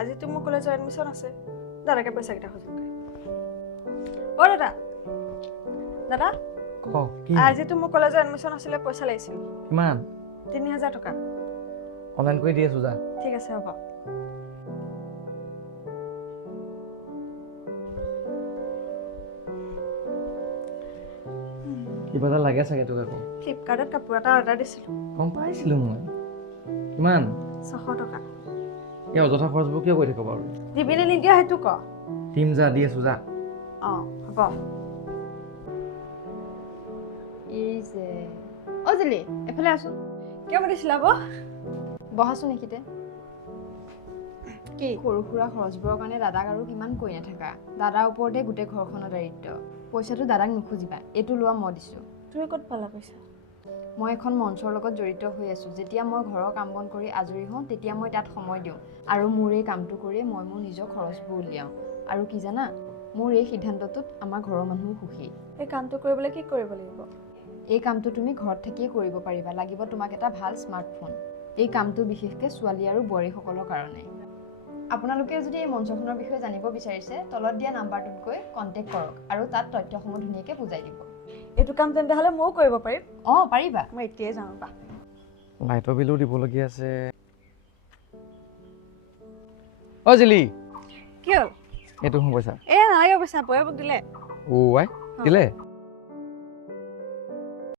আজিতো মোৰ কলেজৰ এডমিশ্যন আছে দাদাকে পইচাকেইটা খুজিম অ দাদা ক কি আজিতো মোৰ কলেজৰ এডমিশ্যন আছিলে পইচা লাগিছিল কিমান 3000 টকা অনলাইন কৰি দি আছো যা ঠিক আছে হ'ব কিবা এটা লাগে চাগে তোক আকৌ ফ্লিপকাৰ্টত কাপোৰ এটা অৰ্ডাৰ দিছিলোঁ গম পাইছিলো মই কিমান 600 টকা এই অযথা খৰচবোৰ কিয় কৰি থাকো বাৰু দিবিনে নিদিয়া সেইটো ক টিম যা দি আছো যা হ'ব এই যে অ জেলি এফালে আছো কিয় মাতিছিলা বহাচোন এইখিতে কি সৰু সুৰা খৰচবোৰৰ কাৰণে দাদাক আৰু কিমান কৈ নাথাকা দাদাৰ ওপৰতে গোটেই ঘৰখনৰ দায়িত্ব পইচাটো দাদাক নুখুজিবা এইটো লোৱা মই দিছোঁ তুমি ক'ত পালা পইচা মই এখন মঞ্চৰ লগত জড়িত হৈ আছোঁ যেতিয়া মই ঘৰৰ কাম বন কৰি আজৰি হওঁ তেতিয়া মই তাত সময় দিওঁ আৰু মোৰ এই কামটো কৰিয়ে মই মোৰ নিজৰ খৰচবোৰ উলিয়াওঁ আৰু কি জানা মোৰ এই সিদ্ধান্তটোত আমাৰ ঘৰৰ মানুহো সুখী এই কামটো কৰিবলৈ কি কৰিব লাগিব এই কামটো তুমি ঘৰত থাকিয়ে কৰিব পাৰিবা লাগিব তোমাক এটা ভাল স্মাৰ্টফোন এই কামটো বিশেষকৈ ছোৱালী আৰু বোৱাৰীসকলৰ কাৰণে আপোনালোকে যদি এই মঞ্চখনৰ বিষয়ে জানিব বিচাৰিছে তলত দিয়া নাম্বাৰটোত গৈ কণ্টেক্ট কৰক আৰু তাত তথ্যসমূহ ধুনীয়াকৈ বুজাই দিব এইটো কাম তেন্তে হ'লে ময়ো কৰিব পাৰিম অঁ পাৰিবা মই এতিয়াই যাওঁ বা লাইটৰ বিলো দিবলগীয়া আছে অ জিলি কি হ'ল এইটো পইচা নালাগে পইচা বয়ে মোক দিলে আই দিলে